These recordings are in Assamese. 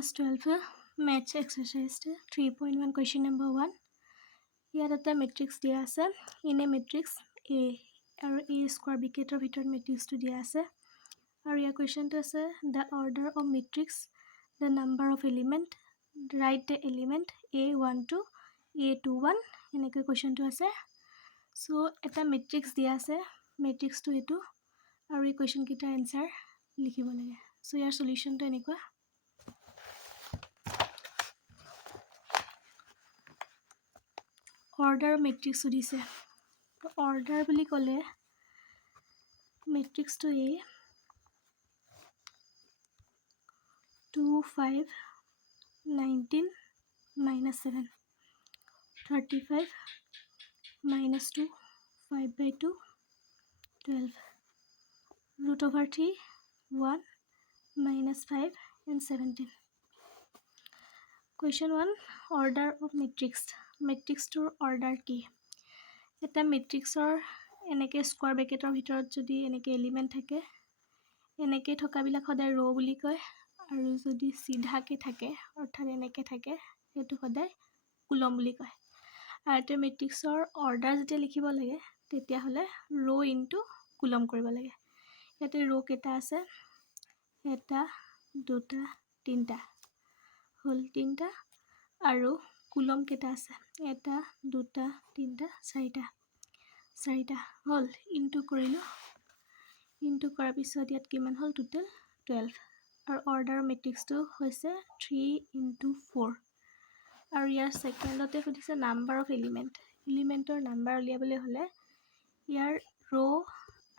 Class 12 Maths Exercise 3.1 Question number 1 ইয়াত এটা মেট্ৰিক্স দিয়া আছে ইন এ মেট্ৰিক্স A আৰু A স্কোয়াৰ ব্ৰেকেটৰ ভিতৰত মেট্ৰিক্সটো দিয়া আছে আৰু ইয়াৰ কুৱেশ্যনটো আছে the order of matrix the number of element write the element A12 A21 এনেকৈ কুৱেশ্যনটো আছে সো এটা মেট্ৰিক্স দিয়া আছে মেট্ৰিক্সটো এটো আৰু এই কুৱেশ্যন কিটাৰ আনসাৰ লিখিব লাগে সো ইয়াৰ সলিউশনটো এনেকুৱা order matrix সুধিছে order বুলি ক'লে matrix to A 2 5 19 minus 7 35 minus 2 5 by 2 12 root over 3 1 minus 5 and 17 question 1 order of matrix to order কি এটা মেট্ৰিক্সৰ এনেকে স্কয়াৰ ব্ৰেকেটৰ ভিতৰত যদি এনেকে এলিমেন্ট থাকে এনেকে থকাবিলাক সদায় ৰ বুলি কয় আৰু যদি সিধাকে থাকে অৰ্থাৎ এনেকে থাকে হেতু সদায় কুলম বুলি কয় আৰু এটা মেট্ৰিক্সৰ অৰ্ডাৰ যেতিয়া লিখিব লাগে তেতিয়া হলে ৰ ইনটু কুলম কৰিব লাগে ইয়াতে ৰ কেটা আছে এটা দুটা তিনটা হল তিনটা আৰু কুলম কেটা আছে এটা দুটা তিনটা চাৰিটা হল ইনটু কৰিলো ইনটু কৰাৰ পিছত ইয়াত কিমান হল টোটাল 12 আৰু অৰ্ডাৰ মেট্ৰিক্সটো হৈছে 3 into 4 আৰু ইয়াৰ সেকেন্ডতে সুধিছে নাম্বাৰ অফ এলিমেন্টৰ নাম্বাৰ উলিয়াবলৈ হলে ইয়াৰ ৰ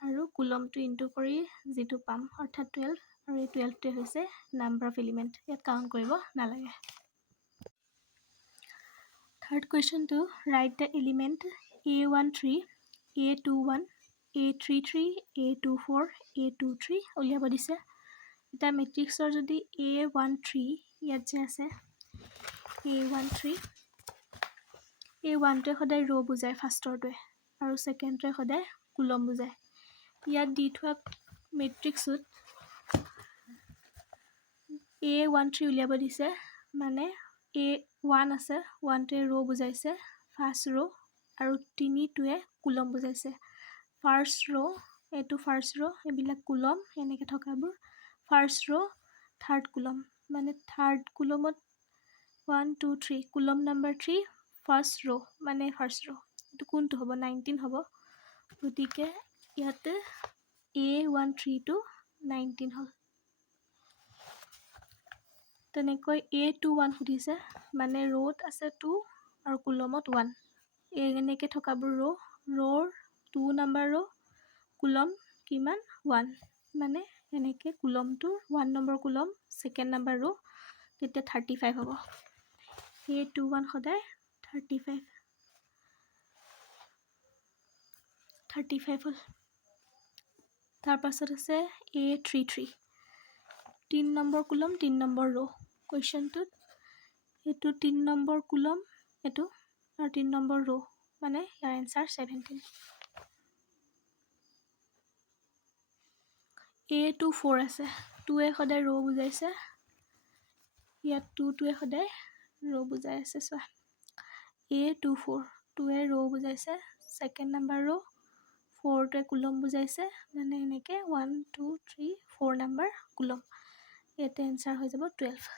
আৰু কুলমটো ইনটু কৰি যেটো পাম অৰ্থাৎ 12 আৰু এই 12 তে হৈছে নাম্বাৰ অফ এলিমেন্ট ইয়াত কাউন্ট কৰিব নালাগে Third question to write the element A13, A21, A33, A24, A23 উলিয়াব দিছে এটা মেট্ৰিক্সৰ যদি A13 ইয়াত যে আছে A13 টোৱে সদায় ৰ বুজায় ফাৰ্ষ্টৰটোৱে আৰু সেকেন্ডটোৱে সদায় কুলম বুজায় ইয়াত দি থোৱা মেট্ৰিক্সত A13 উলিয়াব দিছে মানে A1 আছে 1 টোৱে ৰ বুজাইছে ফাৰ্ষ্ট ৰ আৰু 3 টোৱে কুলম বুজাইছে ফাৰ্ষ্ট ৰ এটো ফাৰ্ষ্ট ৰ এবিলাক কুলম এনেকে থকাবোৰ ফাৰ্ষ্ট ৰ থাৰ্ড কুলম মানে থাৰ্ড কুলমত 1 2 3 কুলম নাম্বাৰ 3 ফাৰ্ষ্ট ৰ মানে ফাৰ্ষ্ট ৰ এটো কোনটো হ'ব 19 হ'ব গতিকে ইয়াতে A13 টো 19 হল তেনেকৈ A21 সুধিছে মানে ৰোট আছে 2 আৰু কুলমত 1 এনেকে থকাবোৰ ৰৰ 2 নাম্বাৰ ৰ কুলম কিমান 1 মানে এনেকে কুলমটো 1 নম্বৰ কুলম সেকেন্ড নাম্বাৰ ৰ তেতিয়া 35 হ'ব A21 সদায় 35 হল তাৰ পাছত আছে A33 3 নম্বৰ কুলম 3 নম্বৰ ৰ কোৱেশ্চনটোত এটো 3 নম্বৰ কুলম এটো আৰু 3 নম্বৰ ৰ মানে ইয়াৰ আনসাৰ 17 A24 আছে 2 এ সদায় ৰ বুজাইছে ইয়াত 2 টোৱে সদায় ৰ বুজাই আছে সোৱা A24 2 এ ৰ বুজাইছে সেকেন্ড নম্বৰ ৰ 4 টোৱে কুলম বুজাইছে মানে এনেকে 1 2 3 4 নম্বৰ কুলম ইয়াতে আনসাৰ হৈ যাব 12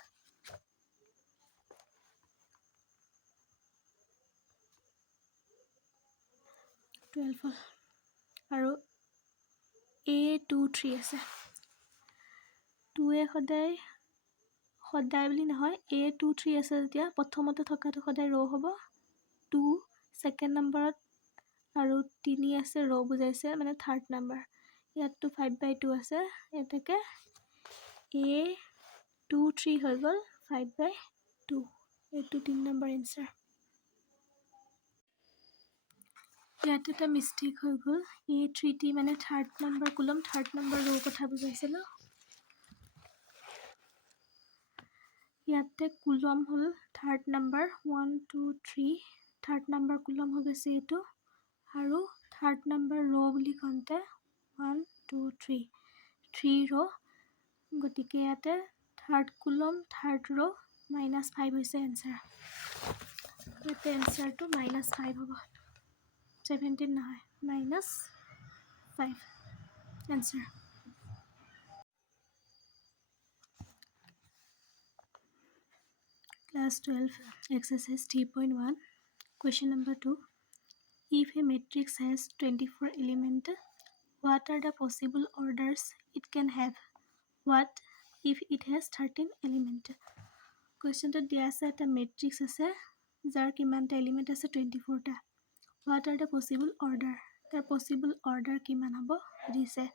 হল আৰু A23 আছে 2 এ সদায় বুলি নহয় A23 আছে যেতিয়া প্ৰথমতে থকাটো সদায় ৰ হ'ব 2 সেকেন্ড নম্বৰত আৰু 3 আছে ৰ বুজাইছে মানে থাৰ্ড নম্বৰ ইয়াতটো 5/2 আছে এতেকে A23 হৈ গল 5/2 এটো 3 নম্বৰ আনসাৰ ইয়াতে এটা মিস্টেক হৈ গল A3T মানে third number column third number ৰ কথা বুজাইছিল ইয়াতে কুলম হল third number 1 2 3 third number column হৈ গৈছে এটো আৰু থাৰ্ড নম্বৰ ৰ বুলি কওঁতে 1 2 3 ৰ গতিকে ইয়াতে থাৰ্ড কুলম থাৰ্ড ৰ' -5 হৈছে এনচাৰ। ইয়াতে এনচাৰটো -5 হ'ব, 17 নহয়, -5 answer. Class 12 exercise 3.1 question number 2. If a matrix has 24 elements, what are the possible orders it can have? What if it has 13 elements? Question to dia ase eta matrix ase jar kimanta element ase 24 ta. What are the possible order? Tar possible order kiman hobo dise.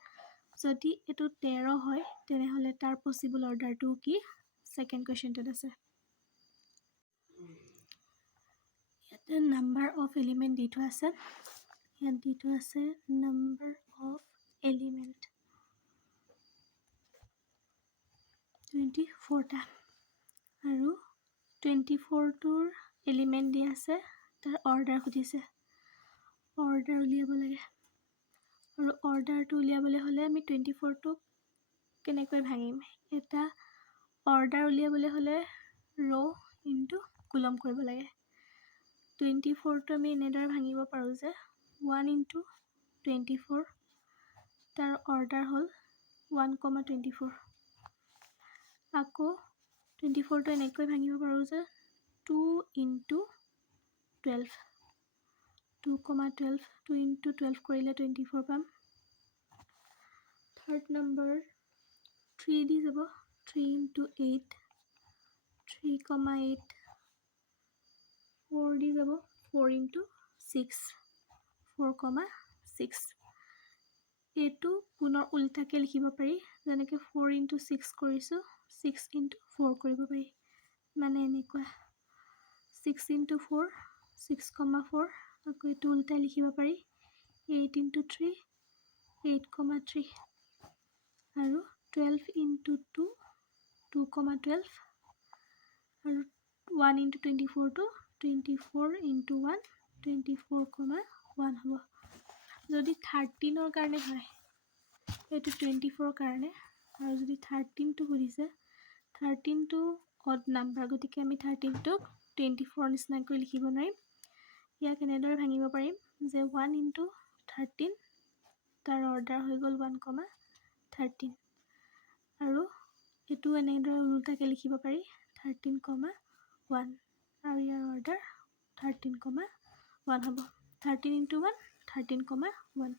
Jodi etu 13 hoy tene hole tar possible order to ki? Second question to ase. The number of element dito ase. Yan dito ase number of element 24 ta. Aru 24 tur element di ase tar order khudise. Order uliabo lage. Aru order to uliabole hole ami 24 to kenekoi bhangim. Eta order uliabole hole row into column koribo lage. 24 to আমি এনেদৰে ভাঙিব পাৰো যে 1 into 24 তাৰ অৰ্ডাৰ হ'ল 1,24। আকৌ 24 to এনেকৈ ভাঙিব পাৰো যে 2 into 12 2,12 2 into 12 কৰিলে 24 পাম। থাৰ্ড নম্বৰ 3 দি যাব 3 into 8 3,8 4 di jabo 4 into 6 4,6 etu punor ulta ke likhibo pari janeke 4 into 6 korisu 6 into 4 koribo pari mane enekwa 6 into 4 6,4 ako etu ulta likhibo pari 8 into 3 8,3 aru 12 into 2 2,12 aru 1 into 24 to 24 into 1 24,1 hobo jodi 13 or karone hoy etu 24 karone aru jodi 13 to hodise 13 to odd number gotike ami 13 to 24 nisna koi likhibo narim ya kenedore bhangibo parim je 1 into 13 tar order hoy gol 1,13 aru etu enedore ulta ke likhibo pari 13,1 aru yar order 13,1 hobo 13 into 1 13,1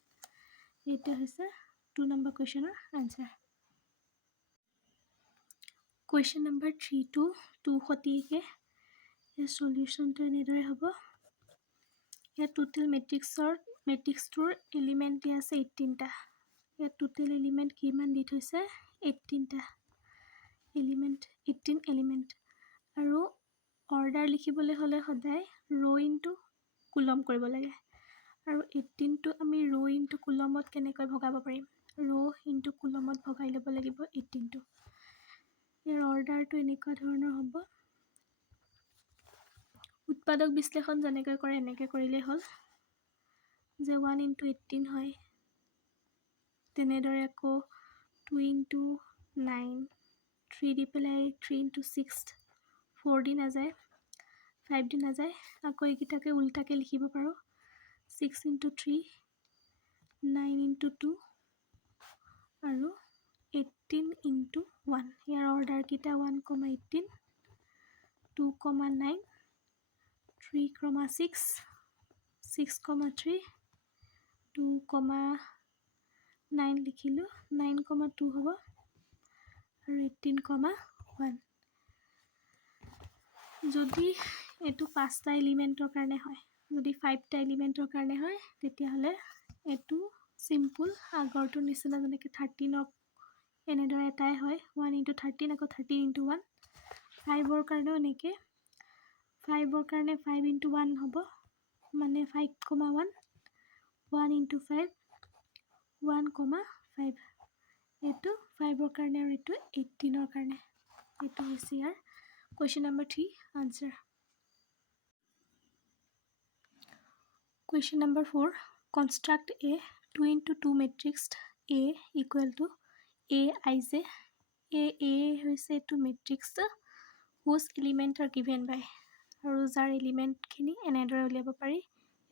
eta hoise 2 number question or answer. Question number 3 to 2 khotike ye solution to enedore hobo ya total matrix tur element di ase 18 ta ya total element kiman dit hoise 18 ta element 18 element aru order likhibole hole hoday row into column koribo lage aru 18 to ami row into column ot kenekoi bhagabo parim row into column ot bhagai lobo lagibo 18 to year order to এনেকুৱা ধৰণৰ হ'ব উৎপাদক বিশ্লেষণ যেনেকৈ কৰে এনেকৈ কৰিলে হ'ল যে 1 into 18 হয় তেনেদৰে আকৌ 2 into 9 3 দি পেলাই 3 into 6 4 দি নাযায় 5 দি নাযায় আকৌ এইকেইটাকে উল্টাকে লিখিব পাৰো 6 into 3 9 into 2 আৰু 18 into 1 ইয়াৰ order kita 1,18 2,9 3,6 6,3 2,9 লিখিলো 9,2 হ'ব আৰু 18,1 যদি এটো 5টা এলিমেন্টৰ কাৰণে হয় যদি 5টা এলিমেন্টৰ কাৰণে হয় তেতিয়া হলে এটো সিম্পল আগৰটো নিচিনা যেনেকৈ 13 অক এনেদৰে এটাই হয় 1 into 13 আকৌ 13 into 1 5 ৰ কাৰণেও এনেকৈ 5 ৰ কাৰণে 5 into 1 হ'ব মানে 5,1 1 into 5 1,5 এটো 5 ৰ কাৰণে আৰু এটো 18 ৰ কাৰণে এটো হৈছে ইয়াৰ question number 3 answer. Question number 4 construct a 2 into 2 matrix A equal to A ij A হৈছে এইটো মেট্ৰিক্স হুজ এলিমেণ্ট আৰ গিভেন বাই, আৰু যাৰ এলিমেণ্টখিনি এনেদৰে উলিয়াব পাৰি।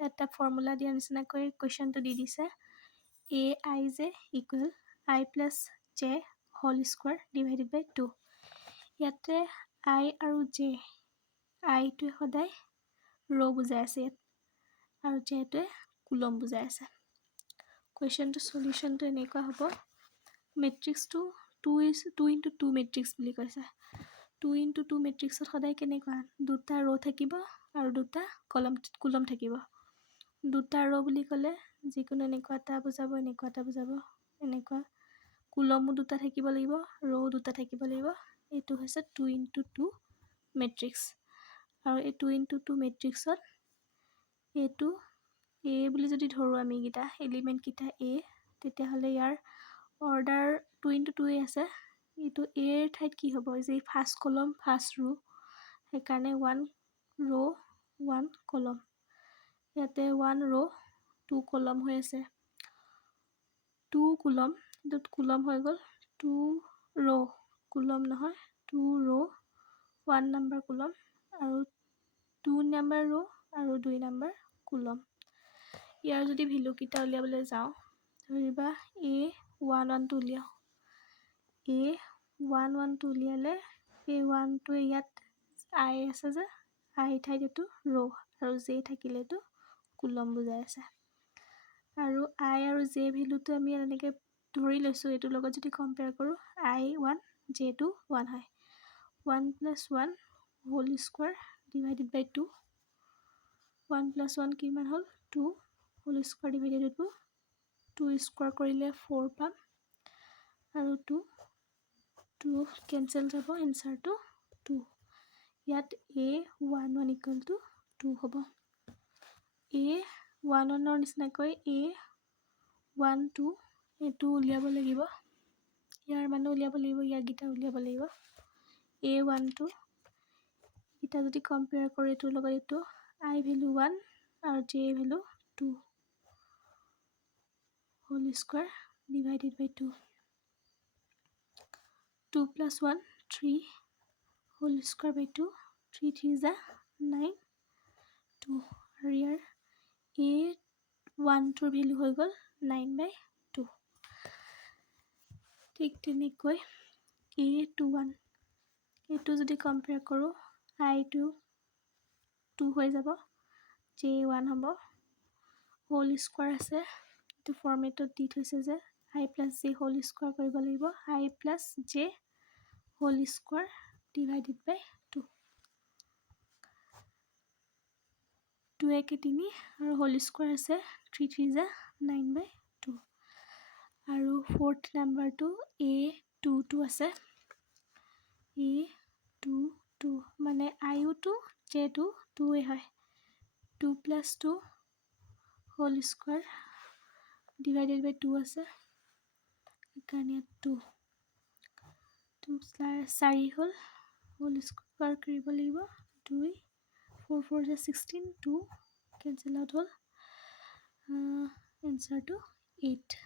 ইয়াত এটা ফৰ্মুলা দিয়াৰ নিচিনাকৈ কুৱেশ্যনটো দি দিছে AIJ equal I plus J whole square divided by 2। ইয়াতে I আৰু J, আইটোৱে সদায় ৰ' বুজাই আছে ইয়াত, আৰু জেটোৱে কুলম বুজাই আছে। কুৱেশ্যনটো চলিউশ্যনটো এনেকুৱা হ'ব, মেট্ৰিক্সটো 2x2 মেট্ৰিক্স বুলি কৈছে। 2x2 মেট্ৰিক্সত সদায় কেনেকুৱা, দুটা ৰ' থাকিব আৰু দুটা কুলম থাকিব। দুটা ৰ' বুলি ক'লে যিকোনো এনেকুৱা এটা বুজাব, এনেকুৱা এটা বুজাব, এনেকুৱা কুলমো দুটা থাকিব লাগিব, ৰ'ও দুটা থাকিব লাগিব। এইটো হৈছে 2x2 মেট্ৰিক্স, আৰু এই 2x2 মেট্ৰিক্সত এইটো A বুলি যদি ধৰোঁ আমি কেইটা এলিমেণ্টকেইটা A, তেতিয়াহ'লে ইয়াৰ অৰ্ডাৰ 2x2 আছে। এইটো Aৰ ঠাইত কি হ'ব, যে ফাৰ্ষ্ট কলম ফাৰ্ষ্ট ৰ', সেইকাৰণে 1 ৰ' 1 কলম। ইয়াতে 1 ৰ' 2 কলম হৈ আছে, 2 কুলম, এইটোত কুলম হৈ গ'ল 2 ৰ' কুলম নহয়, 2 ৰ' 1 নম্বৰ কুলম, আৰু 2 নম্বৰ ৰ' আৰু 2 নম্বৰ কুলম। ইয়াৰ যদি ভেলুকেইটা উলিয়াবলৈ যাওঁ, ধৰিবা A11টো উলিয়াওঁ। A11টো উলিয়ালে A12টোৱে ইয়াত I আছে যে, I ঠাইত এইটো ৰ', আৰু J থাকিলে এইটো কুলম বুজাই আছে। আৰু I আৰু J ভেলুটো আমি এনেকৈ ধৰি লৈছোঁ, এইটোৰ লগত যদি কম্পেয়াৰ কৰোঁ I1 J2 1 হয়। 1 + 1 হোল স্কুৱাৰ ডিভাইডেড বাই 2, 1 + 1 কিমান হ'ল 2 whole square divided by 2, 2 square কৰিলে 4 পাম, আৰু 2 কেঞ্চেল যাব, এনচাৰটো 2। ইয়াত A11 ইকুৱেল টু 2 হ'ব। A11ৰ নিচিনাকৈ A12 এইটো উলিয়াব লাগিব, ইয়াৰ মানুহ উলিয়াব লাগিব, ইয়াৰকেইটা উলিয়াব লাগিব। A12 এটা যদি কম্পেয়াৰ কৰোঁ এইটোৰ লগত, এইটো I ভেলু 1 আৰু J value 2 whole square divided by 2, 2 + 1 3 whole square by 2, 3 3 = 9 2, আৰু ইয়াৰ A12ৰ ভেলু হৈ গ'ল 9/2। ঠিক তেনেকৈ A21 এইটো যদি কম্পেয়াৰ কৰোঁ, I2 2 হৈ যাব, J1 হ'ব, হোল স্কুৱাৰ আছে, এইটো ফৰ্মেটত দি থৈছে যে I + J হোল স্কুৱাৰ কৰিব লাগিব, I + J whole square divided by 2, 2 × 3 আৰু হোল স্কুৱাৰ আছে, 3 3 = 9/2। আৰু ফৰ্থ নাম্বাৰটো A22 আছে, A22 মানে I2 J2 2 হয়, 2 + 2 হোল স্কুৱাৰ ডিভাইডেড বাই 2 আছে, সেইকাৰণে 2 4 হ'ল, হোল স্কুৱাৰ কৰিব লাগিব 2, 4 4 = 16, 2 কেঞ্চেল আউট হ'ল, এনচাৰটো 8।